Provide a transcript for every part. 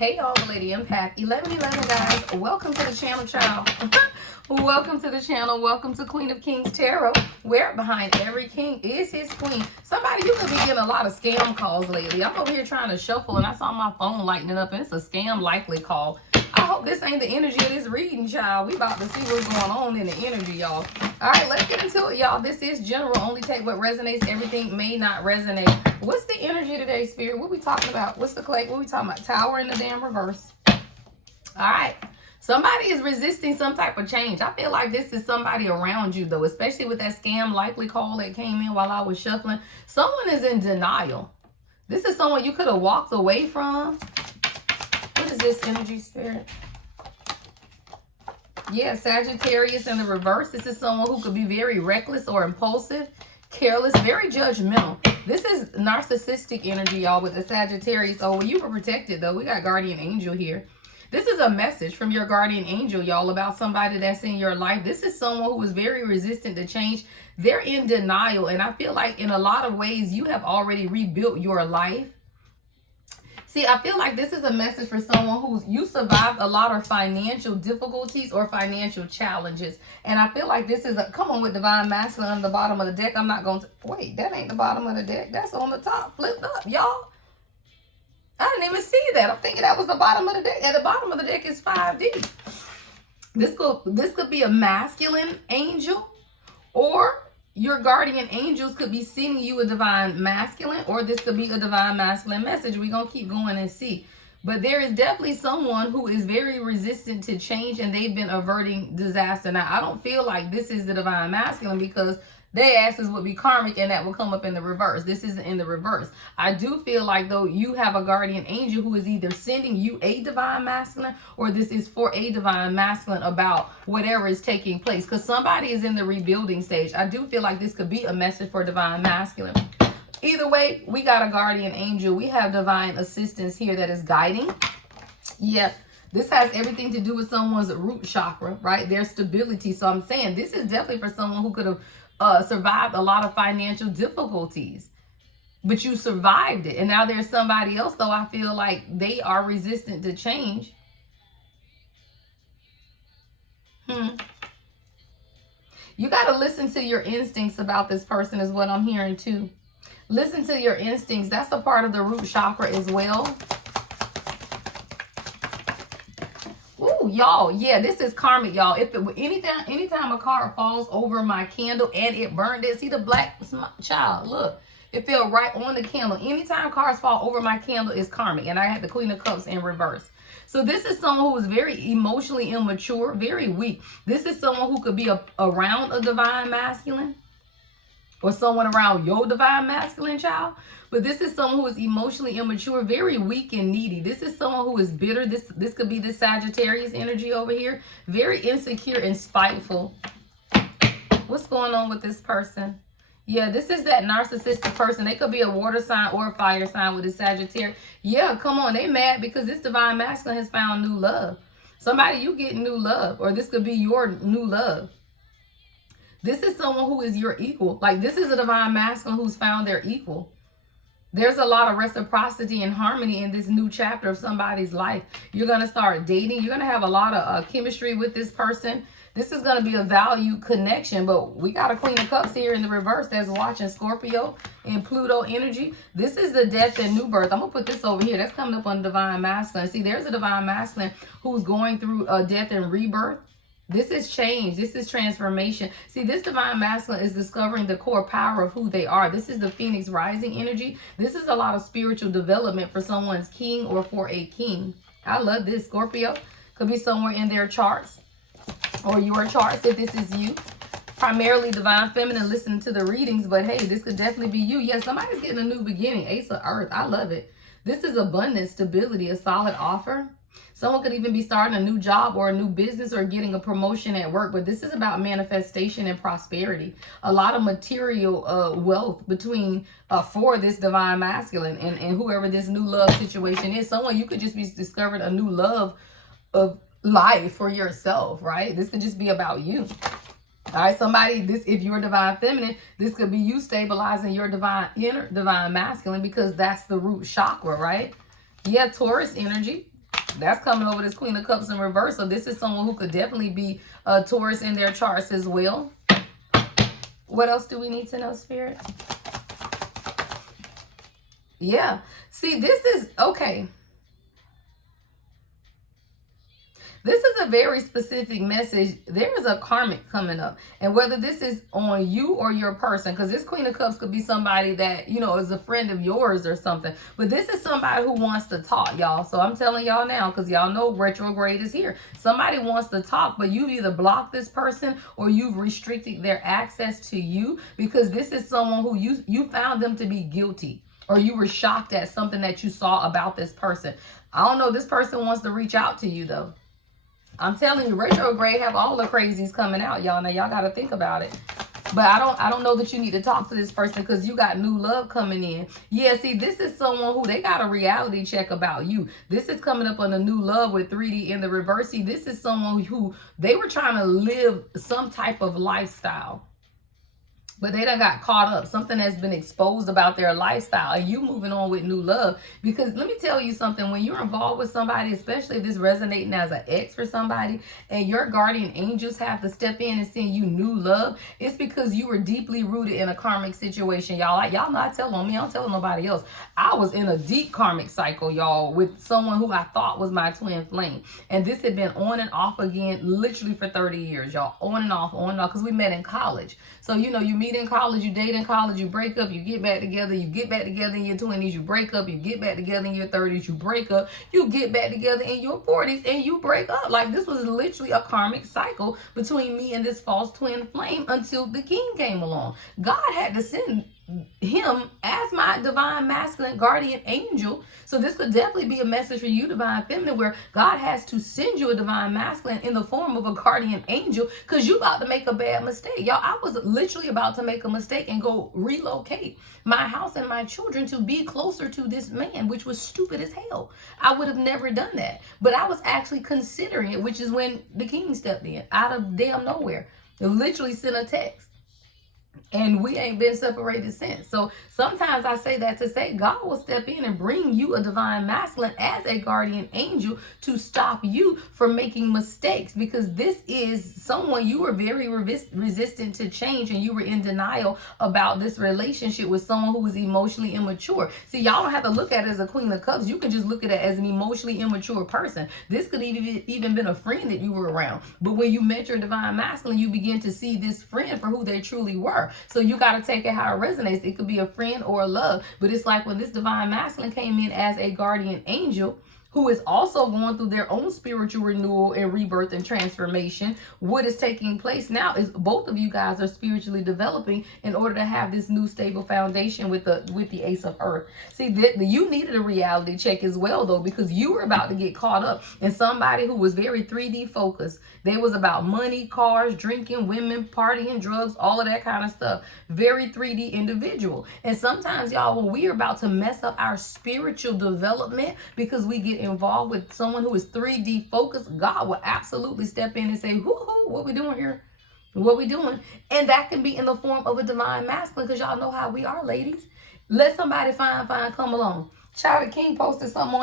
Hey y'all, Lady Empath 1111 guys. Welcome to the channel, child. Welcome to the channel. Welcome to Queen of Kings Tarot, where behind every king is his queen. Somebody, you could be getting a lot of scam calls lately. I'm over here trying to shuffle and I saw my phone lighting up and it's a scam likely call. I hope this ain't the energy of this reading, child. We about to see what's going on in the energy, y'all. All right, let's get into it, y'all. This is general. Only take what resonates. Everything may not resonate. What's the energy today, Spirit? What we talking about? What's the clay? What we talking about? Tower in the damn reverse. All right. Somebody is resisting some type of change. I feel like this is somebody around you, though, especially with that scam likely call that came in while I was shuffling. Someone is in denial. This is someone you could have walked away from. What is this energy, Spirit? Yeah, Sagittarius in the reverse. This is someone who could be very reckless or impulsive, careless, very judgmental. This is narcissistic energy, y'all, with the Sagittarius. Oh, well, you were protected, though. We got guardian angel here. This is a message from your guardian angel, y'all, about somebody that's in your life. This is someone who is very resistant to change. They're in denial. And I feel like in a lot of ways, you have already rebuilt your life. See, I feel like this is a message for someone you survived a lot of financial difficulties or financial challenges. And I feel like this is come on with Divine Masculine on the bottom of the deck. I'm not going to, wait, that ain't the bottom of the deck. That's on the top, flipped up, y'all. I didn't even see that. I'm thinking that was the bottom of the deck. At the bottom of the deck is 5D. This could be a masculine angel, or your guardian angels could be sending you a divine masculine, or this could be a divine masculine message. We're going to keep going and see. But there is definitely someone who is very resistant to change, and they've been averting disaster. Now, I don't feel like this is the divine masculine because their asses would be karmic, and that will come up in the reverse. This isn't in the reverse. I do feel like, though, you have a guardian angel who is either sending you a divine masculine, or this is for a divine masculine about whatever is taking place. Because somebody is in the rebuilding stage. I do feel like this could be a message for divine masculine. Either way, we got a guardian angel. We have divine assistance here that is guiding. Yeah. This has everything to do with someone's root chakra, right? Their stability. So I'm saying this is definitely for someone who could have survived a lot of financial difficulties, but you survived it. And now there's somebody else, though, I feel like they are resistant to change. You got to listen to your instincts about this person is what I'm hearing too. Listen to your instincts. That's a part of the root chakra as well. Ooh, y'all, yeah, this is karmic, y'all. If it anytime a card falls over my candle and it burned it, see the black child, look, it fell right on the candle. Anytime cards fall over my candle is karmic, and I had the Queen of Cups in reverse. So this is someone who is very emotionally immature, very weak. This is someone who could be around a divine masculine, or someone around your divine masculine, child. But this is someone who is emotionally immature, very weak and needy. This is someone who is bitter. This could be the Sagittarius energy over here. Very insecure and spiteful. What's going on with this person? Yeah, this is that narcissistic person. They could be a water sign or a fire sign with a Sagittarius. Yeah, come on. They mad because this divine masculine has found new love. Somebody, you get new love, or this could be your new love. This is someone who is your equal. Like, this is a divine masculine who's found their equal. There's a lot of reciprocity and harmony in this new chapter of somebody's life. You're going to start dating. You're going to have a lot of chemistry with this person. This is going to be a value connection. But we got a Queen of Cups here in the reverse that's watching Scorpio and Pluto energy. This is the death and new birth. I'm going to put this over here. That's coming up on divine masculine. See, there's a divine masculine who's going through death and rebirth. This is change. This is transformation. See, this divine masculine is discovering the core power of who they are. This is the Phoenix rising energy. This is a lot of spiritual development for someone's king or for a king. I love this. Scorpio could be somewhere in their charts or your charts if this is you. Primarily divine feminine, listen to the readings, but hey, this could definitely be you. Yeah, somebody's getting a new beginning. Ace of Earth. I love it. This is abundance, stability, a solid offer. Someone could even be starting a new job or a new business or getting a promotion at work. But this is about manifestation and prosperity. A lot of material wealth for this divine masculine and whoever this new love situation is. Someone, you could just be discovering a new love of life for yourself, right? This could just be about you. All right, somebody, if you're divine feminine, this could be you stabilizing your inner divine masculine because that's the root chakra, right? Yeah, Taurus energy. That's coming over this Queen of Cups in reverse. So this is someone who could definitely be Taurus in their charts as well. What else do we need to know, Spirit? Yeah. See, this is, okay. This is a very specific message. There is a karmic coming up. And whether this is on you or your person, because this Queen of Cups could be somebody that, you know, is a friend of yours or something. But this is somebody who wants to talk, y'all. So I'm telling y'all now, because y'all know retrograde is here. Somebody wants to talk, but you've either blocked this person or you've restricted their access to you, because this is someone who you found them to be guilty, or you were shocked at something that you saw about this person. I don't know. This person wants to reach out to you, though. I'm telling you, retrograde have all the crazies coming out, y'all. Now, y'all got to think about it. But I don't know that you need to talk to this person because you got new love coming in. Yeah, see, this is someone who they got a reality check about you. This is coming up on a new love with 3D in the reverse. See, this is someone who they were trying to live some type of lifestyle, but they done got caught up. Something has been exposed about their lifestyle. And you moving on with new love. Because let me tell you something. When you're involved with somebody, especially if this resonating as an ex for somebody, and your guardian angels have to step in and send you new love, it's because you were deeply rooted in a karmic situation, y'all. Y'all not telling on me. I don't tell nobody else. I was in a deep karmic cycle, y'all, with someone who I thought was my twin flame. And this had been on and off again, literally for 30 years, y'all. On and off, because we met in college. So, you know, you meet in college, you date in college, you break up, you get back together, you get back together in your 20s, you break up, you get back together in your 30s, you break up, you get back together in your 40s, and you break up. Like, this was literally a karmic cycle between me and this false twin flame until the king came along. God had to send him as my divine masculine guardian angel. So this could definitely be a message for you, divine feminine, where God has to send you a divine masculine in the form of a guardian angel, because you about to make a bad mistake. Y'all, I was literally about to make a mistake and go relocate my house and my children to be closer to this man, which was stupid as hell. I would have never done that. But I was actually considering it, which is when the king stepped in out of damn nowhere. Literally sent a text. And we ain't been separated since. So sometimes I say that to say God will step in and bring you a divine masculine as a guardian angel to stop you from making mistakes, because this is someone you were very resistant to change, and you were in denial about this relationship with someone who was emotionally immature. See, y'all don't have to look at it as a Queen of Cups. You can just look at it as an emotionally immature person. This could even been a friend that you were around. But when you met your divine masculine, you begin to see this friend for who they truly were. So you got to take it how it resonates. It could be a friend or a love. But it's like when this divine masculine came in as a guardian angel, who is also going through their own spiritual renewal and rebirth and transformation. What is taking place now is both of you guys are spiritually developing in order to have this new stable foundation with the Ace of Earth. See, you needed a reality check as well, though, because you were about to get caught up in somebody who was very 3D focused. They was about money, cars, drinking, women, partying, drugs, all of that kind of stuff. Very 3D individual. And sometimes, y'all, when we are about to mess up our spiritual development because we get involved with someone who is 3D focused, God will absolutely step in and say, whoo, what we doing here? What we doing? And that can be in the form of a divine masculine, because y'all know how we are, ladies. Let somebody fine come along. Child King posted something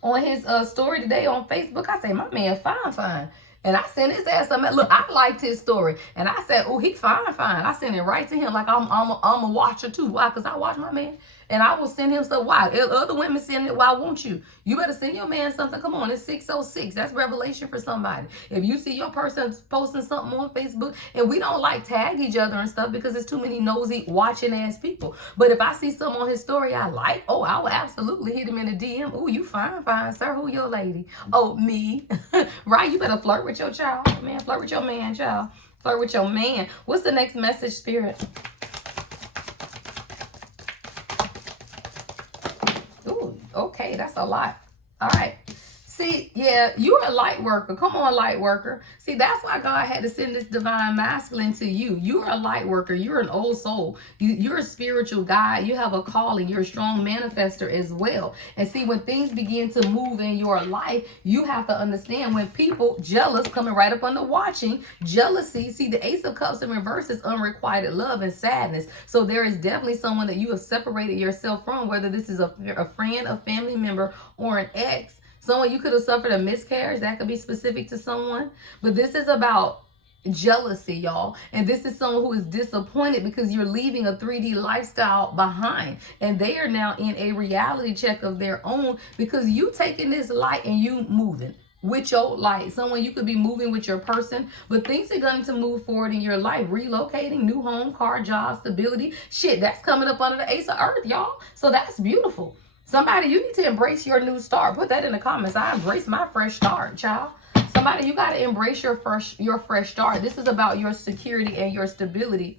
on his story today on Facebook. I say, my man fine. And I sent his ass something. Look, I liked his story. And I said, oh, he fine. I sent it right to him. Like I'm a watcher too. Why? Because I watch my man. And I will send him stuff. Why? Other women send it. Why won't you? You better send your man something. Come on, it's 606. That's revelation for somebody. If you see your person posting something on Facebook, and we don't like tag each other and stuff because there's too many nosy watching ass people. But if I see something on his story I like, oh, I will absolutely hit him in the DM. Oh, you fine, sir. Who your lady? Oh, me. Right? You better flirt with your child, man. Flirt with your man, child. Flirt with your man. What's the next message, Spirit? Okay, that's a lot. All right. See, yeah, you're a light worker. Come on, light worker. See, that's why God had to send this divine masculine to you. You're a light worker. You're an old soul. You're a spiritual guide. You have a calling. You're a strong manifester as well. And see, when things begin to move in your life, you have to understand when people jealous, coming right up under watching, jealousy. See, the Ace of Cups in reverse is unrequited love and sadness. So there is definitely someone that you have separated yourself from, whether this is a friend, a family member, or an ex. Someone, you could have suffered a miscarriage. That could be specific to someone. But this is about jealousy, y'all. And this is someone who is disappointed because you're leaving a 3D lifestyle behind. And they are now in a reality check of their own because you taking this light and you moving with your light. Someone, you could be moving with your person, but things are going to move forward in your life. Relocating, new home, car, job, stability. Shit, that's coming up under the Ace of Earth, y'all. So that's beautiful. Somebody, you need to embrace your new start. Put that in the comments. I embrace my fresh start, child. Somebody, you got to embrace your fresh start. This is about your security and your stability.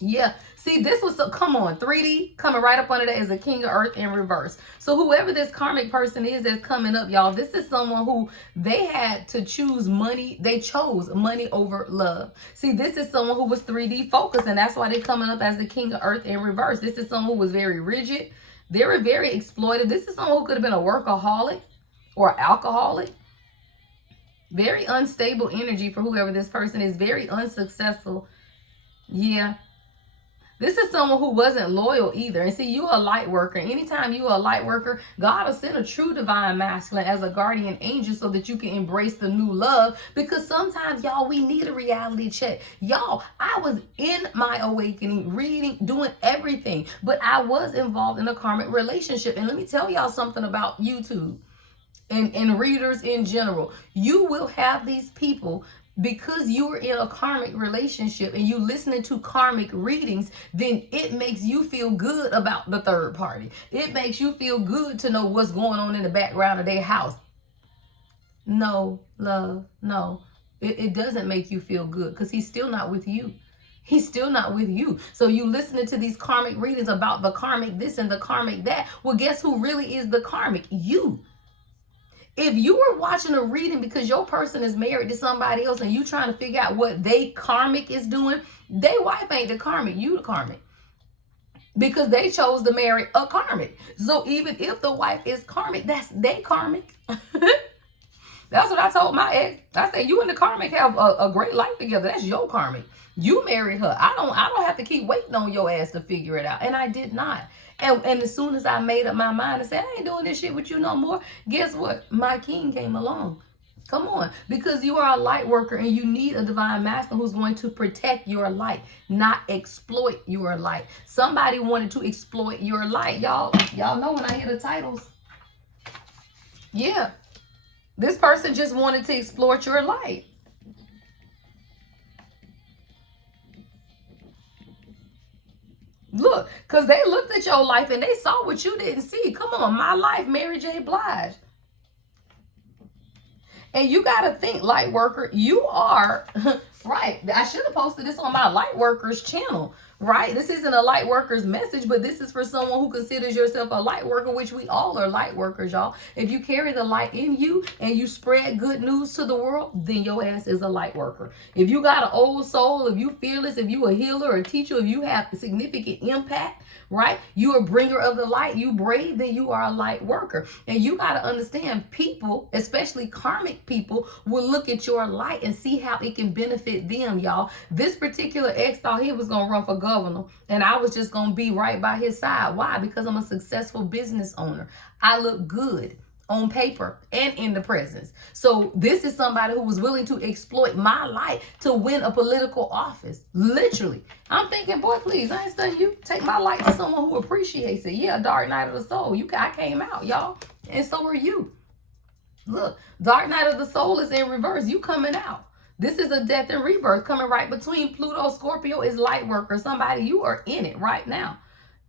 Yeah. See, this was, come on, 3D coming right up under that is a King of Earth in reverse. So whoever this karmic person is that's coming up, y'all, this is someone who they had to choose money. They chose money over love. See, this is someone who was 3D focused, and that's why they're coming up as the King of Earth in reverse. This is someone who was very rigid. They were very exploited. This is someone who could have been a workaholic or alcoholic. Very unstable energy for whoever this person is. Very unsuccessful. Yeah. This is someone who wasn't loyal either. And see, you a light worker. Anytime you a light worker, God will send a true divine masculine as a guardian angel so that you can embrace the new love. Because sometimes, y'all, we need a reality check. Y'all, I was in my awakening, reading, doing everything. But I was involved in a karmic relationship. And let me tell y'all something about YouTube and readers in general. You will have these people, because you are in a karmic relationship and you listening to karmic readings, then it makes you feel good about the third party. It makes you feel good to know what's going on in the background of their house. No, love, no. It doesn't make you feel good because he's still not with you. He's still not with you. So you listening to these karmic readings about the karmic this and the karmic that. Well, guess who really is the karmic? You. If you were watching a reading because your person is married to somebody else and you trying to figure out what they karmic is doing, they wife ain't the karmic, you the karmic. Because they chose to marry a karmic. So even if the wife is karmic, that's they karmic. That's what I told my ex. I said, you and the karmic have a great life together. That's your karmic. You married her. I don't have to keep waiting on your ass to figure it out. And I did not. And as soon as I made up my mind and said, I ain't doing this shit with you no more, guess what? My king came along. Come on. Because you are a light worker and you need a divine masculine who's going to protect your light, not exploit your light. Somebody wanted to exploit your light. Y'all know when I hear the titles. Yeah. This person just wanted to exploit your light. Look, because they looked at your life and they saw what you didn't see. Come on, my life, Mary J. Blige. And you got to think, light worker, you are, right. I should have posted this on my light workers channel, right? This isn't a light workers message, but this is for someone who considers yourself a light worker, which we all are light workers, y'all. If you carry the light in you and you spread good news to the world, then your ass is a light worker. If you got an old soul, if you fearless, if you a healer or a teacher, if you have significant impact, right? You a bringer of the light, you brave, then you are a light worker. And you got to understand, people, especially karmic people, will look at your light and see how it can benefit them, y'all. This particular ex thought he was going to run for governor and I was just going to be right by his side. Why? Because I'm a successful business owner. I look good on paper and in the presence. So this is somebody who was willing to exploit my light to win a political office. Literally. I'm thinking, boy, please, I ain't studying you. Take my light to someone who appreciates it. Yeah, dark night of the soul. I came out, y'all. And so are you. Look, dark night of the soul is in reverse. You coming out. This is a death and rebirth coming right between Pluto. Scorpio is light worker. Somebody, you are in it right now.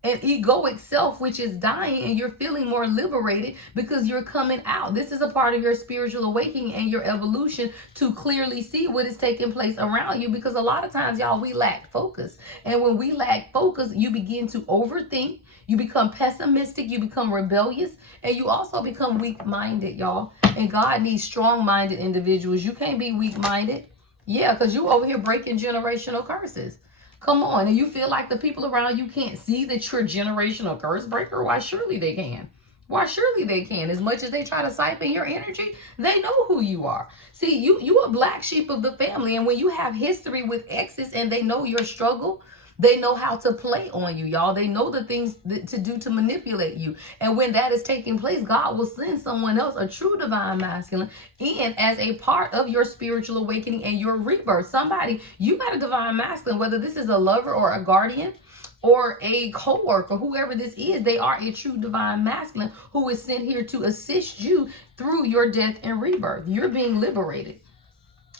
An egoic self, which is dying, and you're feeling more liberated because you're coming out. This is a part of your spiritual awakening and your evolution to clearly see what is taking place around you. Because a lot of times, y'all, we lack focus. And when we lack focus, you begin to overthink. You become pessimistic. You become rebellious. And you also become weak-minded, y'all. And God needs strong-minded individuals. You can't be weak-minded. Yeah, because you over here breaking generational curses. Come on, and you feel like the people around you can't see that you're a generational curse breaker? Why, surely they can. Why, surely they can. As much as they try to siphon your energy, they know who you are. See, you a black sheep of the family, and when you have history with exes and they know your struggle, They know how to play on you, y'all. They know the things to do to manipulate you. And when that is taking place, God will send someone else, a true divine masculine, in as a part of your spiritual awakening and your rebirth. Somebody, you got a divine masculine, whether this is a lover or a guardian or a co-worker, whoever this is, they are a true divine masculine who is sent here to assist you through your death and rebirth. You're being liberated.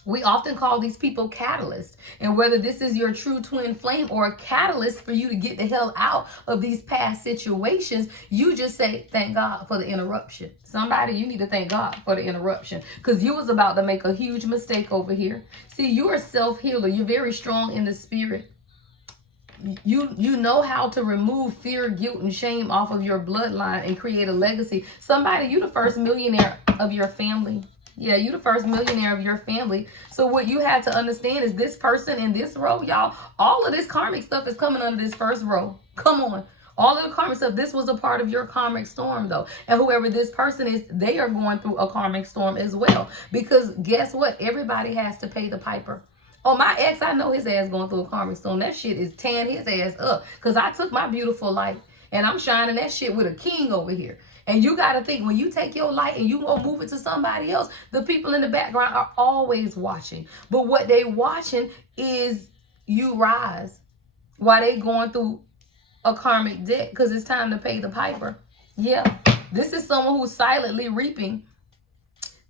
We often call these people catalysts. And whether this is your true twin flame or a catalyst for you to get the hell out of these past situations, you just say, thank God for the interruption. Somebody, you need to thank God for the interruption, because you was about to make a huge mistake over here. See, you're a self-healer. You're very strong in the spirit. You know how to remove fear, guilt, and shame off of your bloodline and create a legacy. Somebody, you the first millionaire of your family. Yeah, you the first millionaire of your family. So what you have to understand is this person in this row, y'all, all of this karmic stuff is coming under this first row. Come on. All of the karmic stuff, this was a part of your karmic storm, though. And whoever this person is, they are going through a karmic storm as well. Because guess what? Everybody has to pay the piper. Oh, my ex, I know his ass going through a karmic storm. That shit is tearing his ass up. Because I took my beautiful light and I'm shining that shit with a king over here. And you got to think, when you take your light and you go move it to somebody else, the people in the background are always watching. But what they watching is you rise while they going through a karmic debt, because it's time to pay the piper. Yeah, this is someone who's silently reaping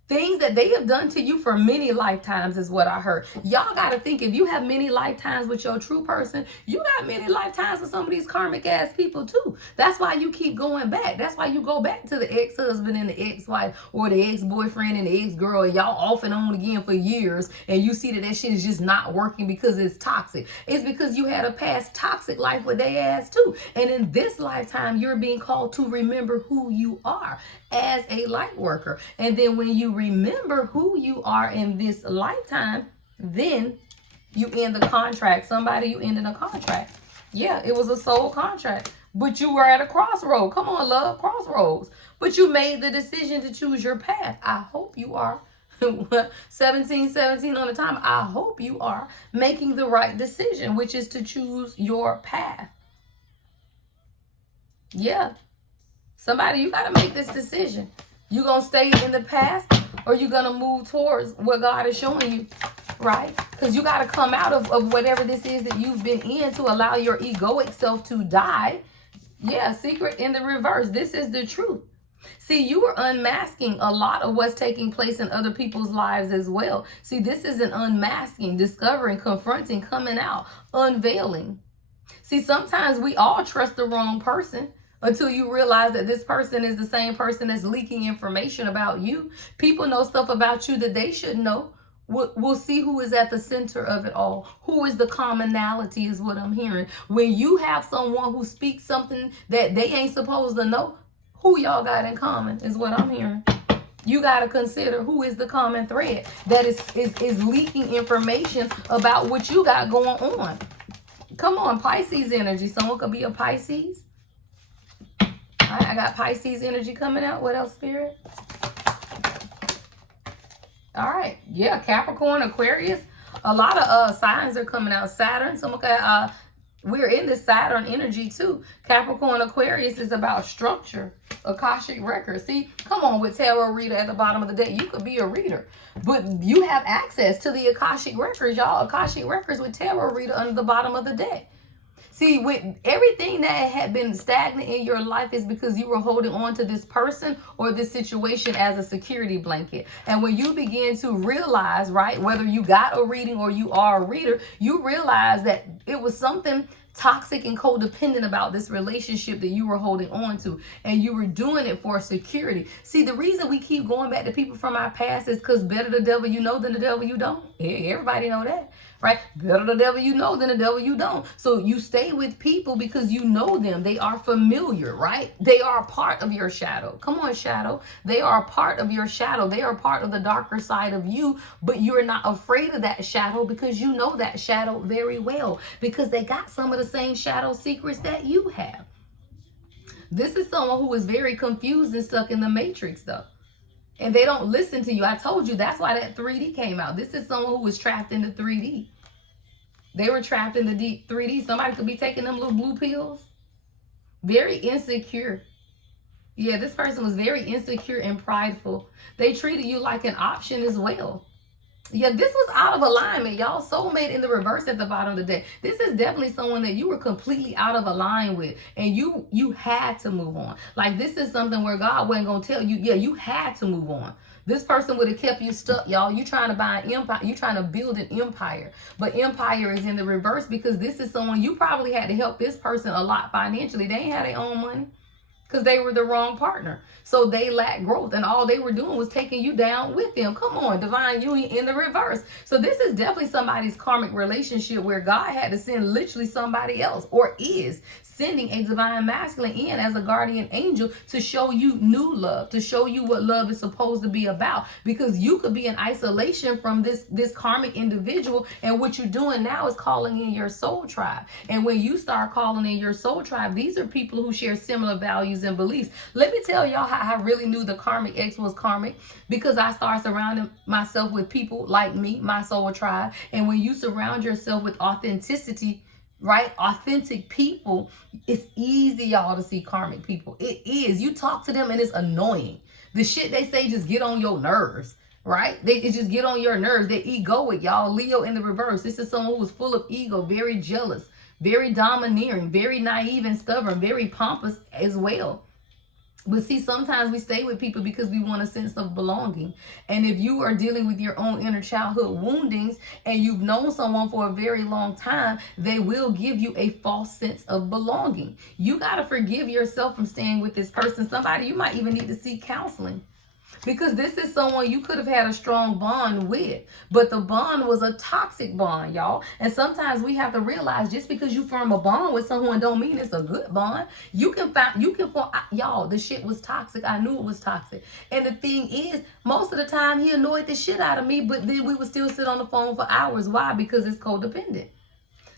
things that they have done to you for many lifetimes, is what I heard. Y'all got to think, if you have many lifetimes with your true person, you got many lifetimes with some of these karmic ass people too. That's why you keep going back. That's why you go back to the ex-husband and the ex-wife or the ex-boyfriend and the ex-girl, and y'all off and on again for years, and you see that shit is just not working because it's toxic. It's because you had a past toxic life with they ass too. And in this lifetime, you're being called to remember who you are as a light worker. And then when you remember who you are in this lifetime, then you end the contract. Somebody, you ended a contract. Yeah, it was a soul contract, but you were at a crossroad. Come on, love, crossroads. But you made the decision to choose your path. I hope you are. 17 on the time. I hope you are making the right decision, which is to choose your path. Yeah. Somebody, you got to make this decision. You going to stay in the past, or you going to move towards what God is showing you, right? Because you got to come out of whatever this is that you've been in to allow your egoic self to die. Yeah, secret in the reverse. This is the truth. See, you are unmasking a lot of what's taking place in other people's lives as well. See, this is an unmasking, discovering, confronting, coming out, unveiling. See, sometimes we all trust the wrong person until you realize that this person is the same person that's leaking information about you. People know stuff about you that they should know. We'll see who is at the center of it all. Who is the commonality is what I'm hearing. When you have someone who speaks something that they ain't supposed to know, who y'all got in common is what I'm hearing. You got to consider who is the common thread that is leaking information about what you got going on. Come on, Pisces energy. Someone could be a Pisces. All right, I got Pisces energy coming out. What else, Spirit? All right. Yeah, Capricorn, Aquarius. A lot of signs are coming out. Saturn. Someone got, we're in the Saturn energy too. Capricorn, Aquarius is about structure. Akashic records. See, come on, with tarot reader at the bottom of the deck. You could be a reader, but you have access to the Akashic records, y'all. Akashic records with tarot reader under the bottom of the deck. See, with everything that had been stagnant in your life is because you were holding on to this person or this situation as a security blanket. And when you begin to realize, right, whether you got a reading or you are a reader, you realize that it was something toxic and codependent about this relationship that you were holding on to, and you were doing it for security. See, the reason we keep going back to people from our past is because better the devil you know than the devil you don't. Everybody know that, right? Better the devil you know than the devil you don't. So you stay with people because you know them. They are familiar, right? They are a part of your shadow. Come on, shadow. They are a part of your shadow. They are a part of the darker side of you, but you're not afraid of that shadow because you know that shadow very well, because they got some of the same shadow secrets that you have. This is someone who is very confused and stuck in the matrix though. And they don't listen to you. I told you that's why that 3D came out. This is someone who was trapped in the 3D. They were trapped in the deep 3D. Somebody could be taking them little blue pills. Very insecure. Yeah, this person was very insecure and prideful. They treated you like an option as well. Yeah, this was out of alignment, y'all. Soulmate in the reverse at the bottom of the deck. This is definitely someone that you were completely out of alignment with, and you had to move on. Like, this is something where God wasn't going to tell you, yeah, you had to move on. This person would have kept you stuck, y'all. You trying to buy an empire. You trying to build an empire. But empire is in the reverse because this is someone you probably had to help this person a lot financially. They ain't had their own money because they were the wrong partner. So they lacked growth, and all they were doing was taking you down with them. Come on, divine union in the reverse. So this is definitely somebody's karmic relationship where God had to send literally somebody else, or is sending a divine masculine in as a guardian angel to show you new love, to show you what love is supposed to be about, because you could be in isolation from this karmic individual, and what you're doing now is calling in your soul tribe. And when you start calling in your soul tribe, these are people who share similar values and beliefs. Let me tell y'all how I really knew the karmic ex was karmic, because I started surrounding myself with people like me, my soul tribe. And when you surround yourself with authenticity, right? Authentic people, it's easy, y'all, to see karmic people. It is. You talk to them and it's annoying. The shit they say just get on your nerves, right? It just get on your nerves. They're egoic, y'all. Leo in the reverse. This is someone who was full of ego, very jealous, very domineering, very naive and stubborn, very pompous as well. But see, sometimes we stay with people because we want a sense of belonging. And if you are dealing with your own inner childhood woundings and you've known someone for a very long time, they will give you a false sense of belonging. You got to forgive yourself from staying with this person. Somebody you might even need to seek counseling, because this is someone you could have had a strong bond with, but the bond was a toxic bond, y'all. And sometimes we have to realize just because you form a bond with someone don't mean it's a good bond. You can form, y'all, the shit was toxic. I knew it was toxic. And the thing is, most of the time he annoyed the shit out of me, but then we would still sit on the phone for hours. Why? Because it's codependent.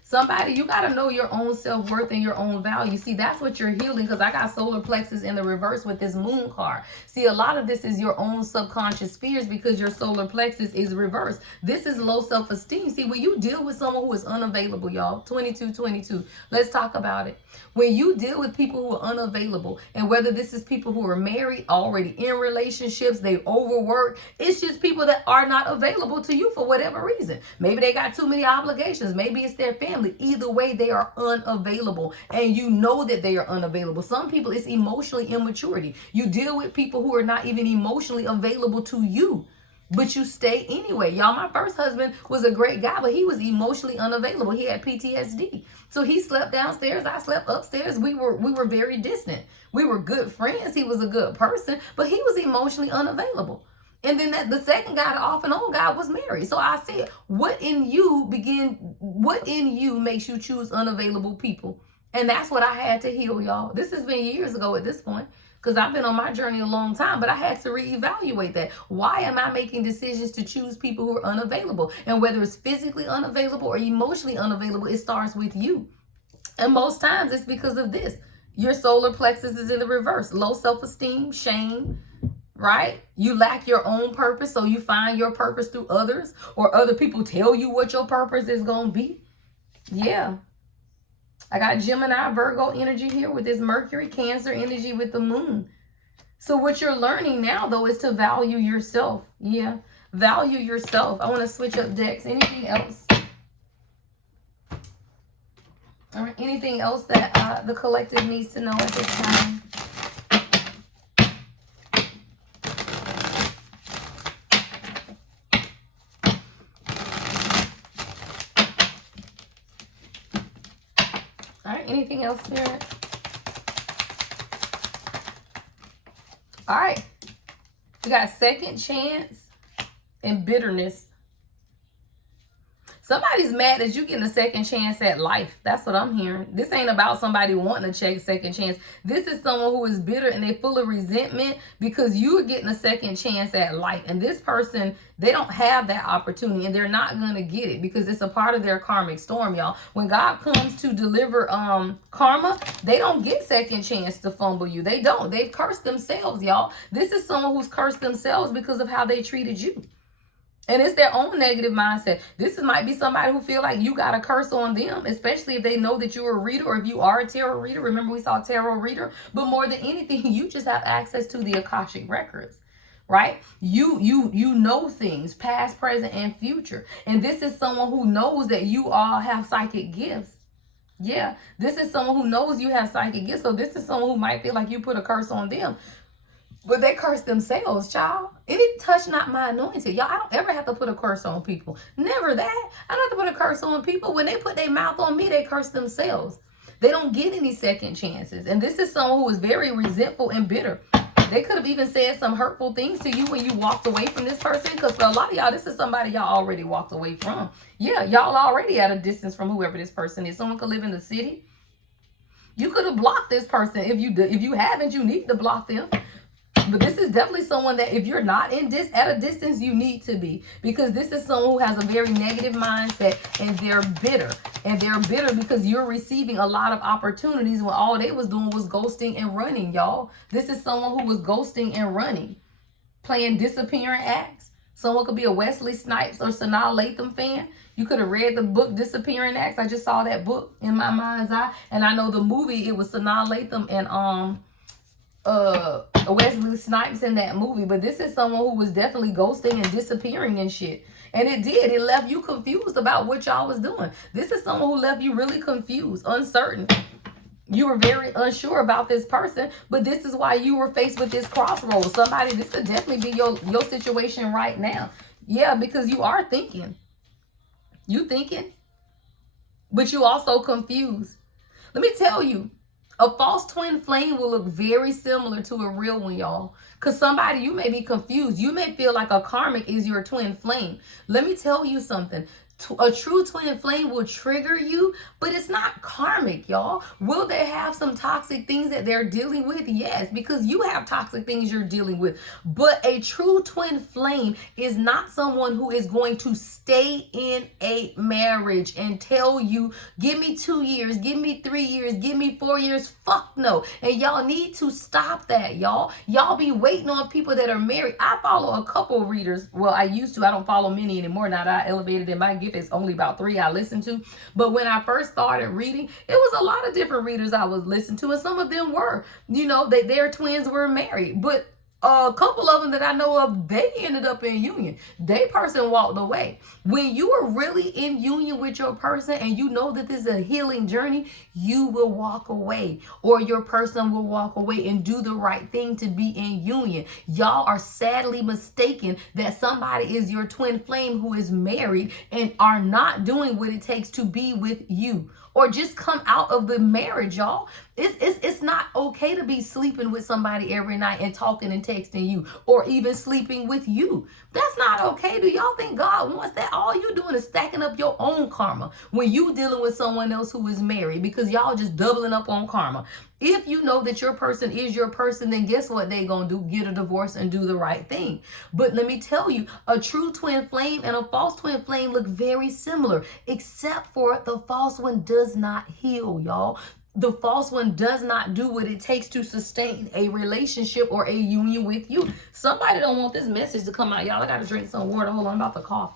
Somebody, you got to know your own self-worth and your own value. See, that's what you're healing, because I got solar plexus in the reverse with this moon card. See, a lot of this is your own subconscious fears because your solar plexus is reversed. This is low self-esteem. See, when you deal with someone who is unavailable, y'all, 2222, let's talk about it. When you deal with people who are unavailable, and whether this is people who are married, already in relationships, they overwork, it's just people that are not available to you for whatever reason. Maybe they got too many obligations. Maybe it's their family. Either way, they are unavailable, and you know that they are unavailable. Some people, it's emotionally immaturity. You deal with people who are not even emotionally available to you, but you stay anyway. Y'all, my first husband was a great guy, but he was emotionally unavailable. He had PTSD. So he slept downstairs, I slept upstairs. We were very distant. We were good friends. He was a good person, but he was emotionally unavailable. And then the second guy, the off and on guy, was married. So I said, what in you makes you choose unavailable people? And that's what I had to heal, y'all. This has been years ago at this point, because I've been on my journey a long time, but I had to reevaluate that. Why am I making decisions to choose people who are unavailable? And whether it's physically unavailable or emotionally unavailable, it starts with you. And most times it's because of this. Your solar plexus is in the reverse. Low self-esteem, shame, right? You lack your own purpose, so you find your purpose through others, or other people tell you what your purpose is going to be. Yeah. I got Gemini, Virgo energy here with this Mercury, Cancer energy with the moon. So what you're learning now, though, is to value yourself. Yeah, value yourself. I want to switch up decks. Anything else? All right, anything else that the collective needs to know at this time? Anything else, Spirit? All right. We got second chance and bitterness. Somebody's mad that you getting a second chance at life. That's what I'm hearing. This ain't about somebody wanting to check second chance. This is someone who is bitter and they're full of resentment because you're getting a second chance at life. And this person, they don't have that opportunity, and they're not going to get it because it's a part of their karmic storm, y'all. When God comes to deliver karma, they don't get second chance to fumble you. They don't. They've cursed themselves, y'all. This is someone who's cursed themselves because of how they treated you. And it's their own negative mindset. Might be somebody who feel like you got a curse on them, especially if they know that you're a reader or if you are a tarot reader. Remember, we saw tarot reader. But more than anything, you just have access to the Akashic records, right? You know things, past, present, and future. And this is someone who knows that you all have psychic gifts. Yeah, this is someone who knows you have psychic gifts. So this is someone who might feel like you put a curse on them. But they curse themselves, child. Any touch not my anointed. Y'all, I don't ever have to put a curse on people. Never that. I don't have to put a curse on people. When they put their mouth on me, they curse themselves. They don't get any second chances. And this is someone who is very resentful and bitter. They could have even said some hurtful things to you when you walked away from this person. Because for a lot of y'all, this is somebody y'all already walked away from. Yeah, y'all already at a distance from whoever this person is. Someone could live in the city. You could have blocked this person. If you haven't, you need to block them. But this is definitely someone that if you're not at a distance, you need to be. Because this is someone who has a very negative mindset and they're bitter. And they're bitter because you're receiving a lot of opportunities when all they was doing was ghosting and running, y'all. This is someone who was ghosting and running. Playing disappearing acts. Someone could be a Wesley Snipes or Sanaa Lathan fan. You could have read the book Disappearing Acts. I just saw that book in my mind's eye. And I know the movie, it was Sanaa Lathan and Wesley Snipes in that movie. But this is someone who was definitely ghosting and disappearing and shit. And it left you confused about what y'all was doing. This is someone who left you really confused, uncertain. You were very unsure about this person, but this is why you were faced with this crossroads. This could definitely be your situation right now. Yeah, because you are thinking. You thinking, but you also confused. Let me tell you, a false twin flame will look very similar to a real one, y'all. Because you may be confused. You may feel like a karmic is your twin flame. Let me tell you something. A true twin flame will trigger you, but it's not karmic, y'all. Will they have some toxic things that they're dealing with? Yes, because you have toxic things you're dealing with. But a true twin flame is not someone who is going to stay in a marriage and tell you, give me 2 years, give me 3 years, give me 4 years. Fuck no. And y'all need to stop that, y'all. Y'all be waiting on people that are married. I follow a couple readers. Well, I used to. I don't follow many anymore now that I elevated in my gift. It's only about 3 I listen to. But when I first started reading, it was a lot of different readers I was listening to. And some of them were, their twins were married. But a couple of them that I know of, they ended up in union. They person walked away. When you are really in union with your person and you know that this is a healing journey, you will walk away, or your person will walk away and do the right thing to be in union. Y'all are sadly mistaken that somebody is your twin flame who is married and are not doing what it takes to be with you. Or just come out of the marriage, y'all. It's not okay to be sleeping with somebody every night and talking and texting you, or even sleeping with you. That's not okay. Do y'all think God wants that? All you doing is stacking up your own karma when you dealing with someone else who is married, because y'all just doubling up on karma. If you know that your person is your person, then guess what they gonna do? Get a divorce and do the right thing. But let me tell you, a true twin flame and a false twin flame look very similar, except for the false one does not heal, y'all. The false one does not do what it takes to sustain a relationship or a union with you. Somebody don't want this message to come out. Y'all, I gotta drink some water. Hold on, I'm about to cough.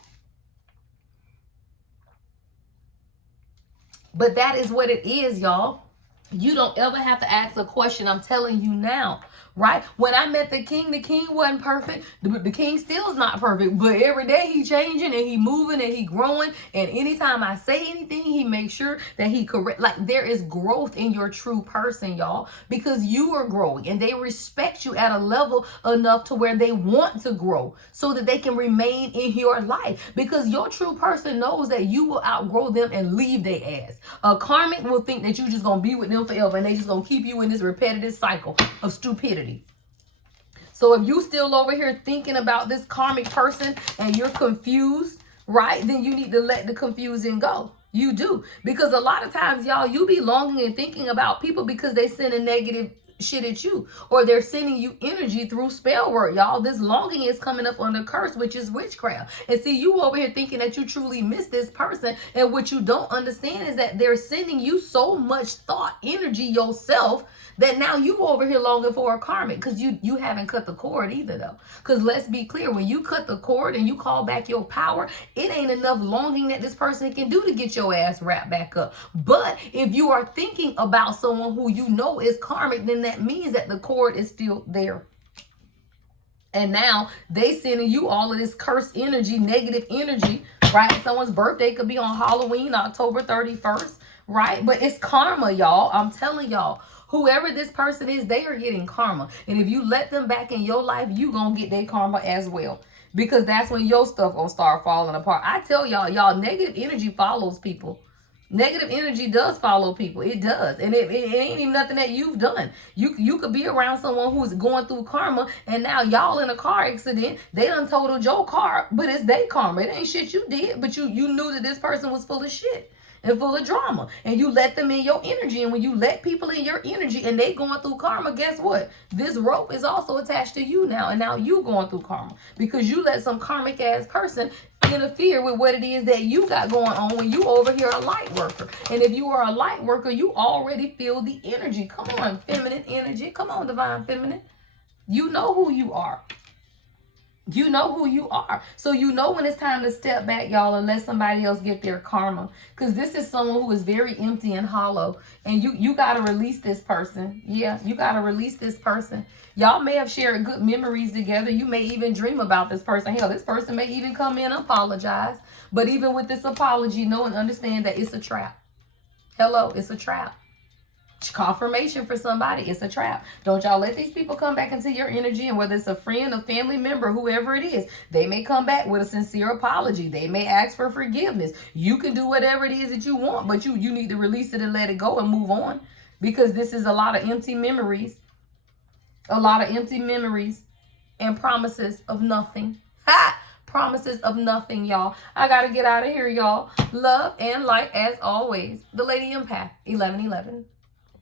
But that is what it is, y'all. You don't ever have to ask a question. I'm telling you now, right? When I met the king wasn't perfect. The king still is not perfect, but every day he changing and he moving and he growing. And anytime I say anything, he makes sure that he correct. Like, there is growth in your true person, y'all, because you are growing and they respect you at a level enough to where they want to grow so that they can remain in your life, because your true person knows that you will outgrow them and leave their ass. A karmic will think that you just gonna be with them forever and they just gonna keep you in this repetitive cycle of stupidity. So if you still over here thinking about this karmic person and you're confused, right, then you need to let the confusion go. You do. Because a lot of times, y'all, you be longing and thinking about people because they send a negative shit at you, or they're sending you energy through spell work, y'all. This longing is coming up on the curse, which is witchcraft. And see, you over here thinking that you truly miss this person, and what you don't understand is that they're sending you so much thought energy yourself that now you over here longing for a karmic, because you haven't cut the cord either, though. Because let's be clear, when you cut the cord and you call back your power, it ain't enough longing that this person can do to get your ass wrapped back up. But if you are thinking about someone who you know is karmic, then that means that the cord is still there. And now they sending you all of this cursed energy, negative energy, right? Someone's birthday could be on Halloween, October 31st, right? But it's karma, y'all. I'm telling y'all. Whoever this person is, they are getting karma. And if you let them back in your life, you gonna get their karma as well. Because that's when your stuff gonna start falling apart. I tell y'all, negative energy follows people. Negative energy does follow people. It does. And it ain't even nothing that you've done. You could be around someone who's going through karma, and now y'all in a car accident, they done totaled your car, but it's their karma. It ain't shit you did, but you knew that this person was full of shit and full of drama, and you let them in your energy. And when you let people in your energy and they going through karma, guess what? This rope is also attached to you now, and now you going through karma because you let some karmic ass person interfere with what it is that you got going on when you over here a light worker. And if you are a light worker, you already feel the energy. Come on, feminine energy. Come on, divine feminine. You know who you are. You know who you are. So you know when it's time to step back, y'all, and let somebody else get their karma. Because this is someone who is very empty and hollow. And you got to release this person. Yeah, you got to release this person. Y'all may have shared good memories together. You may even dream about this person. Hell, this person may even come in and apologize. But even with this apology, know and understand that it's a trap. Hello, it's a trap. Confirmation for somebody, it's a trap. Don't y'all let these people come back into your energy, and whether it's a friend, a family member, whoever it is, they may come back with a sincere apology. They may ask for forgiveness. You can do whatever it is that you want, but you need to release it and let it go and move on, because this is a lot of empty memories. A lot of empty memories and promises of nothing. Ha! Promises of nothing, y'all. I gotta get out of here, y'all. Love and light as always. The Lady Empath, 1111.